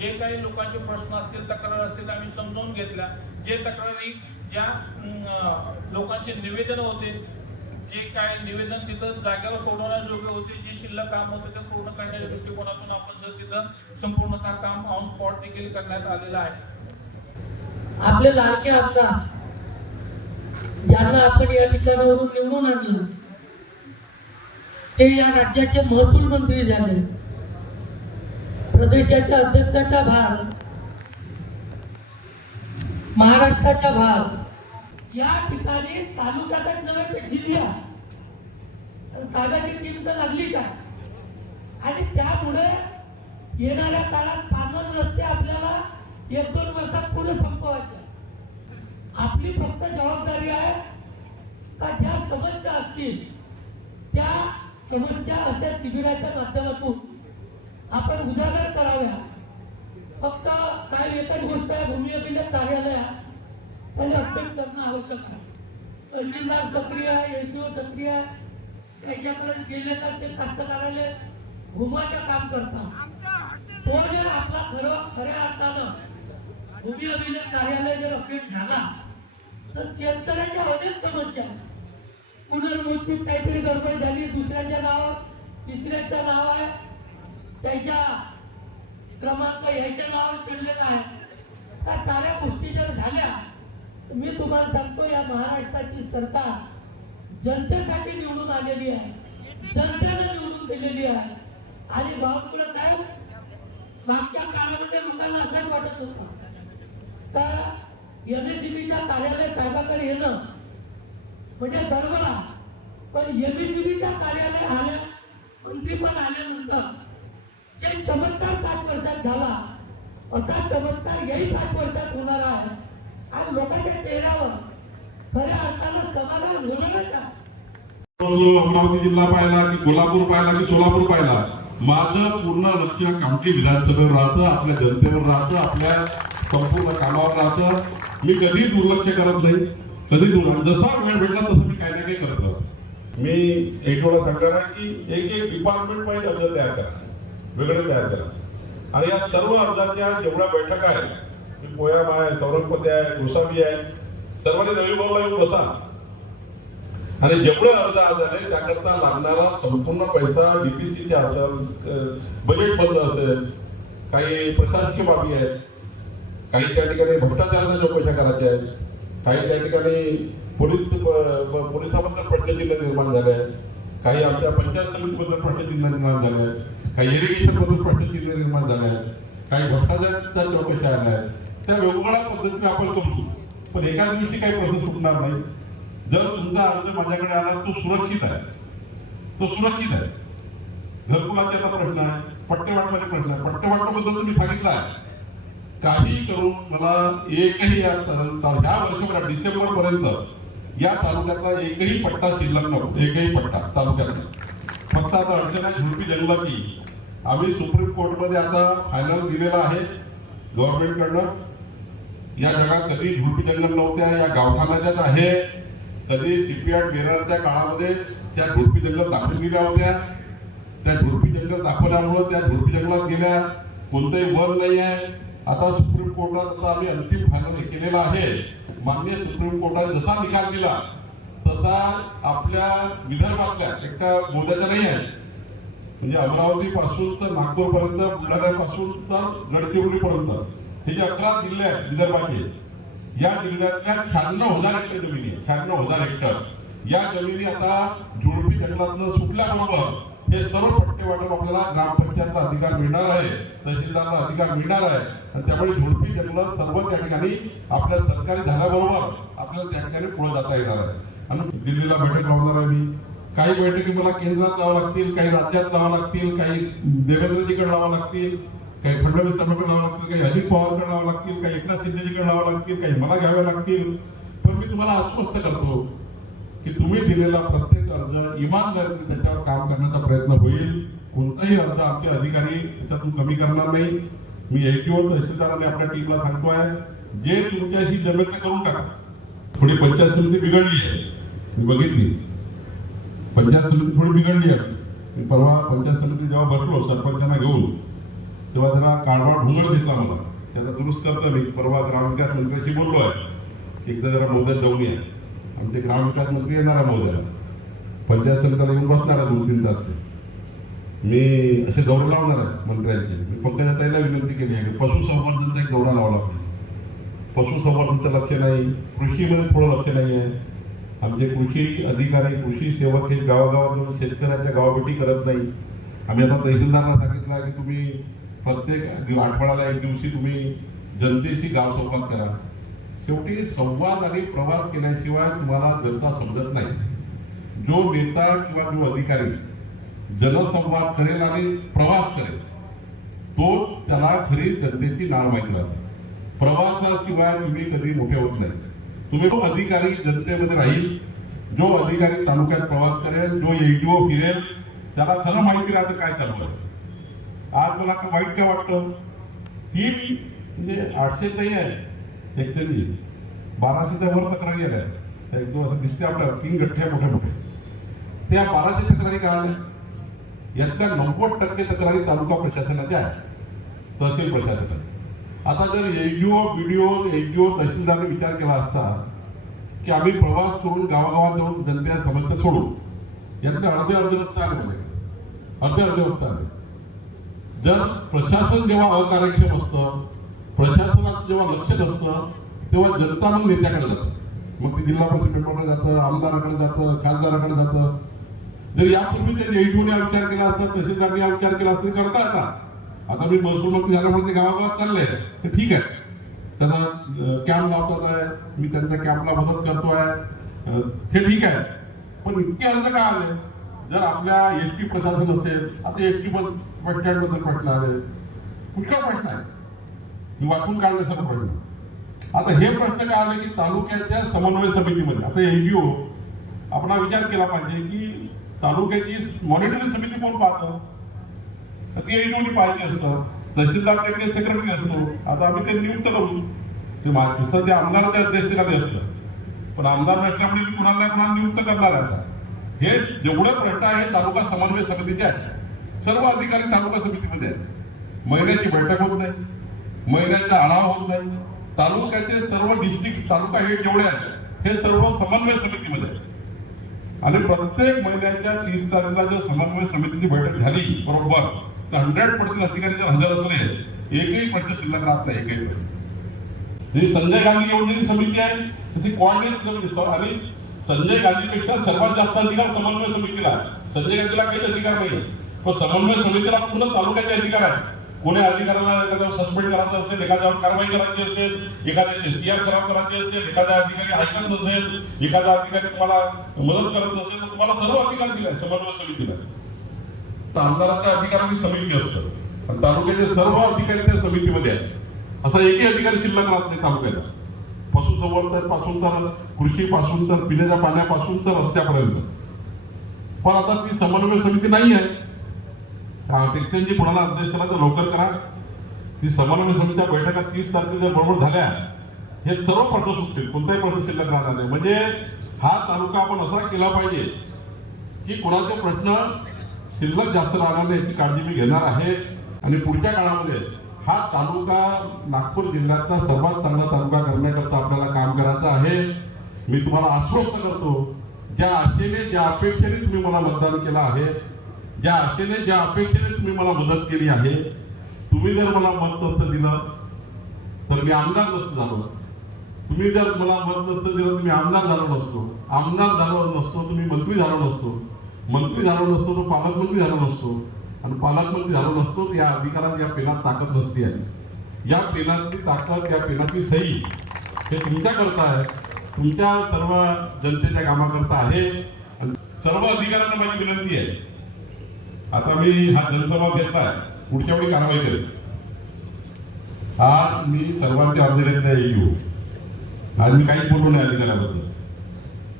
जे काही लोकांचे प्रश्न असतील तक्रार असतील आम्ही समजावून घेतल्या. जे तक्रारी ज्या लोकांचे निवेदन होते जे काय निवेदन तिथं जागेवर सोडवण्याजोगे होते जे शिल्लक काम होते ते पूर्ण करण्याच्या दृष्टिकोनातून आपण सर तिथं संपूर्णतः काम ऑन स्पॉट देखील करण्यात आलेलं आहे. आपले लाडके आमदार ज्यांना आपण या ठिकाणावरून निवडून आणलं ते या राज्याचे महसूल मंत्री झाले. प्रदेशाच्या अध्यक्षाचा भार महाराष्ट्राचा भाग या ठिकाणी तालुक्यातच नव्हे ते जिल्ह्यात. सागाची किंमत लागली काय आणि त्यामुळे येणाऱ्या काळात पानन रस्ते आपल्याला एक दोन वर्षात पुढे संपवायचे आपली फक्त जबाबदारी आहे का ज्या समस्या असतील त्या समस्या अशा शिबिराच्या माध्यमातून आपण उजागर कराव्या. फक्त साहेब एकच गोष्ट आहे भूमी अभिलेख कार्यालयात त्याला अपडेट करणं आवश्यक आहे. तहसीलदार सक्रिय आहे ओ सक्रिय आहे. त्याच्याकडे गेले तर ते कास्तकाराले घुमाचं काम करतात. तो जर आपला खरं खऱ्या अर्थानं भूमी अभिलेख कार्यालय जर अपडेट झाला तर शेतकऱ्याच्या अनेक समस्या पुनर्मोजणीत काहीतरी गडबड झाली दुसऱ्याच्या नावावर तिसऱ्याचं नाव आहे. त्याच्या क्रमांक याच्या नावावर चिडलेला आहे. त्या साऱ्या गोष्टी जर झाल्या मी तुम्हाला सांगतो या महाराष्ट्राची सरकार जनतेसाठी निवडून आलेली आहे. जनतेने निवडून दिलेली आहे. आणि बावनकुळे साहेब मागच्या काळामध्ये लोकांना असं वाटत होतं. का एमएससीबीच्या कार्यालय साहेबाकडे येणं म्हणजे गडबडा पण एमएससीबीच्या कार्यालय आल्या मंत्री पण आल्यानंतर जे चमत्कार पाच वर्षात झाला. असा चमत्कार याही पाच वर्षात होणार आहे. आणि लोकांच्या चेहऱ्यावर खऱ्या अर्थानं समाधान होणारच आहे. अमरावती जिल्हा पाहिला की कोल्हापूर पाहिला की सोलापूर पाहिला माझं पूर्ण लक्ष कामठी विधानसभेवर राहतं आपल्या जनतेवर राहतं आपल्या संपूर्ण कामावर राहतं. मी कधी दुर्लक्ष करत नाही कधी दुर्लक्ष जसा वेळ भेटला तसं मी काही ना काही करत राहतो. मी एक वेळा सांगणार आहे की एक एक डिपार्टमेंट पाहिजे अर्ज तयार करा वेगळे तयार केला आणि या सर्व अर्जाच्या जेवढ्या बैठका आहेत मी पोयाम आहे सौरभपती आहे गोसावी आहे सर्वांनी नवीन भाऊला येऊन बसा. आणि जेवढे अर्ज आज आले त्याकरता लागणारा संपूर्ण पैसा डीपीसीचे असेल बजेट बंद असेल काही प्रशासकीय बाबी आहेत काही त्या ठिकाणी भ्रष्टाचाराच्या चौकशा करायच्या आहेत काही त्या ठिकाणी पोलीस ब- ब- पोलिसाबद्दल निर्माण झाले आहेत. काही आमच्या पंचायत समितीबद्दल प्रश्नचिन्ह निर्माण झाले आहेत काही इरिगेशनबद्दल प्रश्नचिन्ह निर्माण झाले आहेत काही भ्रष्टाचाराच्या चौकशा आल्या आहेत. त्या वेगवेगळ्या पद्धतीने आपण करतो. पण एकाच दिवशी काही प्रश्न सुटणार नाही. जर तुमचा अर्ज माझ्याकडे आला तो सुरक्षित आहे. तो सुरक्षित आहे. घरकुलाच्याचा प्रश्न आहे पट्टेवाटपाचे प्रश्न आहे. पट्टेवाटपाबद्दल तुम्ही सांगितलं आहे. काही करून मला एकही या ह्या वर्षभरात डिसेंबरपर्यंत या तालुक्यातला एकही पट्टा शिल्लक नको एकही पट्टा तालुक्यातला. फक्त आता अडचण आहे झुडपी जंगलाची. आम्ही सुप्रीम कोर्टमध्ये आता फायनल दिलेला आहे गव्हर्नमेंटकडनं या जगात कधी झुडपी जंगल नव्हत्या या गावठाणाच्याच आहे. कधी सीपीआर बेरारच्या काळामध्ये त्या झुडपी जंगल दाखवून गेल्या होत्या. त्या झुडपी जंगल दाखवल्यामुळं त्या झुडपी जंगलात गेल्या. कोणतंही वन नाही आहे आता सुप्रीम कोर्टात आता आम्ही अंतिम फायनल केलेला आहे. माननीय सुप्रीम कोर्टाने जसा निकाल दिला तसा आपल्या विदर्भातल्या एकट्या बोलायचा नाही आहे. म्हणजे अमरावती पासून तर नागपूरपर्यंत बुलढाण्यापासून तर गडचिरोलीपर्यंत. हे जे अकरा जिल्हे आहेत विदर्भाचे या जिल्ह्यातल्या शहाण्णव हजार हेक्टर जमिनी शहाण्णव हजार हेक्टर. या जमिनी आता झुडपी जंगलातनं सुटल्याबरोबर हे सर्व पट्टे वाटप आपल्याला ग्रामपंचायतला अधिकार मिळणार आहे तहसीलदारला अधिकार मिळणार आहे. आणि त्यामुळे झुडपी जंगल सर्व त्या ठिकाणी आपल्या सरकारी झाल्याबरोबर आपल्याला त्या ठिकाणी पुढे जाता येणार आहे. आणि दिल्लीला बैठक लावणार आहे मी. काही बैठकी मला केंद्रात लावा लागतील काही राज्यात लावा लागतील काही देवेंद्रजीकडे लावा लागतील काही फडणवीस साहेबांकडे लावा लागतील काही अजित पवारकडे लावा लागतील काही एकनाथ शिंदेजीकडे लावा लागतील काही मला घ्यावे लागतील. पण मी तुम्हाला आश्वस्त करतो की तुम्ही दिलेला प्रत्येक अर्ज इमानदारीने त्याच्यावर काम करण्याचा प्रयत्न होईल. कोणताही अर्ज आमचे अधिकारी त्याच्यातून कमी करणार नाही. मी एकीवर तहसीलदार आपल्या टीमला सांगतोय जे तुमच्याशी जमेल ते करून टाका. थोडी पंचायत समिती बिघडली आहे. मी बघितली. पंचायत समिती थोडी बिघडली आहे. मी परवा पंचायत समिती जेव्हा बसलो सरपंचांना घेऊन तेव्हा त्यांना काढवा ढुंगण दिसला मला. त्याला दुरुस्त करतो मी. परवा ग्रामविकास मंत्र्याशी बोललो आहे एकदा जरा मोदत जाऊन ये. आमचे ग्रामविकास मंत्री येणार आहे मोदयाला पंचायत समितीला येऊन बसणार आहे दोन तीन तास ते. मी असे दौरे लावणार आहे मंत्र्यांचे. मी पंकजा ताईला विनंती केली आहे की पशुसंवर्धनचा एक दौरा लावला पाहिजे पशुसंवर्धनचं लक्ष नाही कृषीमध्ये थोडं लक्ष नाही आहे. आमचे कृषी अधिकारी कृषी सेवक हे गावागावात जाऊन शेतकऱ्याच्या गावाभेटी करत नाही. आम्ही आता तहसीलदारांना सांगितलं की तुम्ही प्रत्येक आठवड्याला एक दिवशी तुम्ही जनतेशी गाव संवाद करा. शेवटी संवाद आणि प्रवास केल्याशिवाय तुम्हाला जनता समजत नाही. जो नेता किंवा जो अधिकारी जनसंवाद करेल आणि प्रवास करेल तोच त्याला खरी जनतेची नाव माहिती राहते प्रवासाशिवाय तुम्ही कधी मोठे होत नाही. तुम्ही जो अधिकारी जनतेमध्ये राहील जो अधिकारी तालुक्यात प्रवास करेल जो एजीओ फिरेल त्याला खरं माहिती राहतं काय चालू आहे. आज मला वाईट काय वाटतं? तीन म्हणजे आठशे तरी आहे. ऍक्च्युअली बाराशेच्या वर तक्रारी आल्या. एक दोन असं दिसते आपल्याला. तीन गठ्ठे आहे मोठे मोठे त्या बाराशे तक्रारी काय आल्या? यातल्या नव्वद टक्के तक्रारी तालुका प्रशासनाच्या आहेत. तहसील प्रशासनात आता जर एजीओ बीडीओ एजीओ तहसीलदारने विचार केला असता की आम्ही प्रवास करून गावागावात जाऊन जनतेच्या समस्या सोडू यातले अर्धे अर्धे रस्ते आले माझ्याकडे अर्धे अर्धे रस्ते आले. जर प्रशासन जेव्हा अकार्यक्षम असतं प्रशासनाचं जेव्हा लक्ष नसतं तेव्हा जनता मग नेत्याकडे जाते. मग ते जिल्हा परिषद मेंबरकडे जातं आमदाराकडे जातं खासदाराकडे जातं. जर यापूर्वी ते एजीओने हा विचार केला असता तहसीलदारने हा विचार केला असता करता येता. आता मी महसूल मंत्री झाल्यामुळे ते गावागावात चाललंय. तर ठीक आहे. त्यांना कॅम्प लावतात आहे. मी त्यांच्या कॅम्पला मदत करतो आहे. हे ठीक आहे. पण इतके अर्ज का आले? जर आपल्या एस टी प्रशासन असेल आता एस टी बस स्टँडबद्दल प्रश्न आले. कुठला प्रश्न आहे. मी वाचून काढण्याचा प्रश्न आता हे प्रश्न काय आले की तालुक्याच्या समन्वय समितीमध्ये आता एनजीओ आपण विचार केला पाहिजे की तालुक्याची मॉनिटरिंग समिती कोण पाहतं? ती एनजीओनी पाहिजे असतं तहसीलदार त्यांचे सेक्रेटरी असतो आता आम्ही ते नियुक्त करू. ते मा- तसं ते आमदाराच्या अध्यक्षतेखाली असतं. पण आमदार नसल्यामुळे मी कुणाला कुणाला नियुक्त करणार आहे हे जेवढे प्रश्न आहे तालुका समन्वय समितीचे आहेत. सर्व अधिकारी तालुका समितीमध्ये आहेत. महिन्याची बैठक होत नाही. महिन्याचा आढावा होत नाही. तालुक्याचे सर्व डिस्ट्रिक्ट तालुका हे जेवढे आहेत हे सर्व समन्वय समितीमध्ये आहे आणि प्रत्येक महिन्याच्या तीस तारखेला जर समन्वय समितीची बैठक झाली बरोबर तर हंड्रेड पर्सेंट अधिकारी जर हजर असले एकही प्रश्न शिल्लक राहत नाही एकही प्रश्न. ही संजय गांधी एवढी समिती आहे तशी कॉर्डिनेट समिती आणि संजय गांधीपेक्षा सर्वात जास्त अधिकार समन्वय समितीला. संजय गांधीला काहीच अधिकार नाही. पण समन्वय समितीला पूर्ण तालुक्याचे अधिकार आहेत. कोणी अधिकाऱ्याला एखाद्यावर सस्पेंड करायचं असेल एखाद्यावर कारवाई करायची असेल एखाद्याचे सीआर खराब करायचे असेल एखादा अधिकारी ऐकत नसेल एखादा अधिकारी तुम्हाला मदत करत नसेल तर तुम्हाला सर्व अधिकार दिलाय समन्वय समितीला. तर आमदाराच्या अधिकारांची समिती असतं. पण तालुक्याचे सर्व अधिकारी त्या समितीमध्ये आहेत. असा एकही अधिकारी शिल्लक राहत नाही तालुक्याला. पशुसंवर्धनपासून तर कृषी पासून तर पिण्याच्या पाण्यापासून तर रस्त्यापर्यंत. पण आता ती समन्वय समिती नाही आहे. टेक्चनची कुणाला अध्यक्ष केला तर लवकर करा. ती समन्वय समितीच्या बैठका तीस तारखेच्या बरोबर झाल्या. हे सर्व प्रश्न सुटतील कोणताही प्रश्न शिल्लक राहणार नाही. म्हणजे हा तालुका आपण असा केला पाहिजे की कुणाचे प्रश्न शिल्लक जास्त राहणार नाही याची काळजी मी घेणार आहे. आणि पुढच्या काळामध्ये हा तालुका नागपूर जिल्ह्यातला सर्वात चांगला तालुका करण्याकरता आपल्याला काम करायचं आहे. मी तुम्हाला आश्वस्त करतो ज्या आशेने ज्या अपेक्षेने तुम्ही मला मतदान केलं आहे ज्या आशेने ज्या अपेक्षेने तुम्ही मला मदत केली आहे तुम्ही जर मला मत नसतं दिलं तर मी आमदार नसतो झालो तुम्ही जर मला मत नसतं दिलं तर मी आमदार झालो नसतो. आमदार झालो नसतो तुम्ही मंत्री झालो नसतो. मंत्री झालो नसतो तो पालकमंत्री झालो नसतो. आणि पालकमंत्री झालो नसतो तर या अधिकारात या पेनात ताकद नसती आहे. या पेनातली ताकद या पेनातली सही हे तुमच्याकरता आहे. तुमच्या सर्व जनतेच्या कामाकरता आहे. आणि सर्व अधिकाऱ्यांना माझी विनंती आहे. आता मी हा जनसभा घेतलाय. पुढच्या वेळी कारवाई करेल आज मी सर्वांचे अर्ज घेतले येऊ. आज मी काहीच बोललो नाही अधिकाऱ्याबद्दल.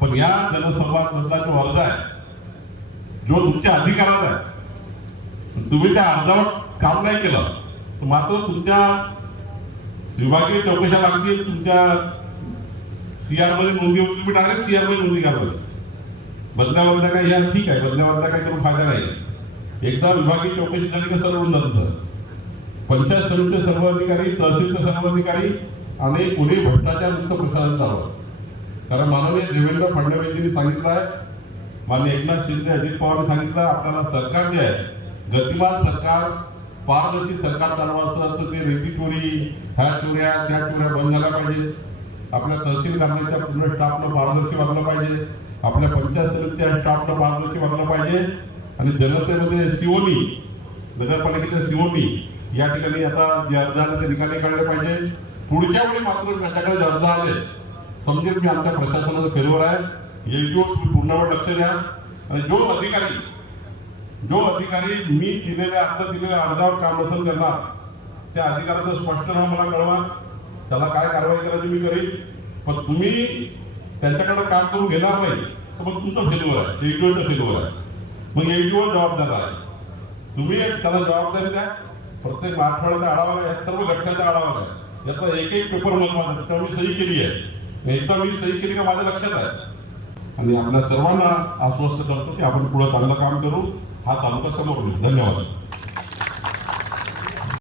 पण या जनसंवाद मधला जो अर्ज आहे जो तुमच्या अधिकारात आहे तुम्ही त्या अर्जावर काम नाही केलं. मात्र तुमच्या विभागीय चौकशा लागतील तुमच्या सीआरमध्ये नोंदी होती तुम्ही सी सीआरमध्ये नोंदी करावी बदल्या बदल्या काय या ठीक आहे बदल्या बदल्या काय करून फायदा नाही एकदा विभागीय चौकशी झाली का सर्व जातं सर? पंचायत समितीचे सर्व अधिकारी तहसीलचे सर्व अधिकारी आणि कोणी भ्रष्टाचार मुक्त प्रशासन कारण माननीय देवेंद्र फडणवीसजींनी सांगितलं आहे माननीय एकनाथ शिंदे अजित पवारने सांगितलं आपल्याला सरकार जे आहे गतिमान सरकार पारदर्शी सरकार चालवायचं असतं ते रेती चोरी ह्या चोऱ्या त्या चोऱ्या बंद झाल्या पाहिजे आपल्या तहसील करण्याच्या पूर्ण स्टाफनं पारदर्शी वागलं पाहिजे. आपल्या पंचायत समितीच्या स्टाफनं पारदर्शी वागलं पाहिजे. आणि जनतेमध्ये सिओनी नगरपालिकेच्या सिओनी या ठिकाणी आता जे अर्ज आले ते निकाली काढले पाहिजे. पुढच्या वेळी मात्र माझ्याकडे जे अर्ज आले. समजेल मी आमच्या प्रशासनाचं फेरवर आहे. एकजोट तुम्ही पूर्ण वेळ लक्ष द्या. आणि जो अधिकारी जो अधिकारी मी दिलेल्या आता दिलेल्या अर्जावर काम नसेल करणार त्या अधिकाऱ्याचं स्पष्ट नाव मला कळवा. त्याला काय कारवाई करायची मी करीन. पण तुम्ही त्यांच्याकडे काम करून घेणार नाही. तर मग तुमचं फेलवर आहे. एकजोटचं फेलवर आहे. मग एलजीओ जबाबदार आहे. तुम्ही त्याला जबाबदारी द्या. प्रत्येक आठवड्याचा आढावा घ्या, या सर्व घटकाचा आढावा घ्या. याचा एक एक पेपर महत्त्वाचा आहे. त्यामुळे मी सही केली आहे. एकदा मी सही केली का माझ्या लक्षात आहे. आणि आपल्या सर्वांना आश्वस्त करतो की आपण पुढे चांगलं काम करू. हा तालुका समोर नेऊ. धन्यवाद.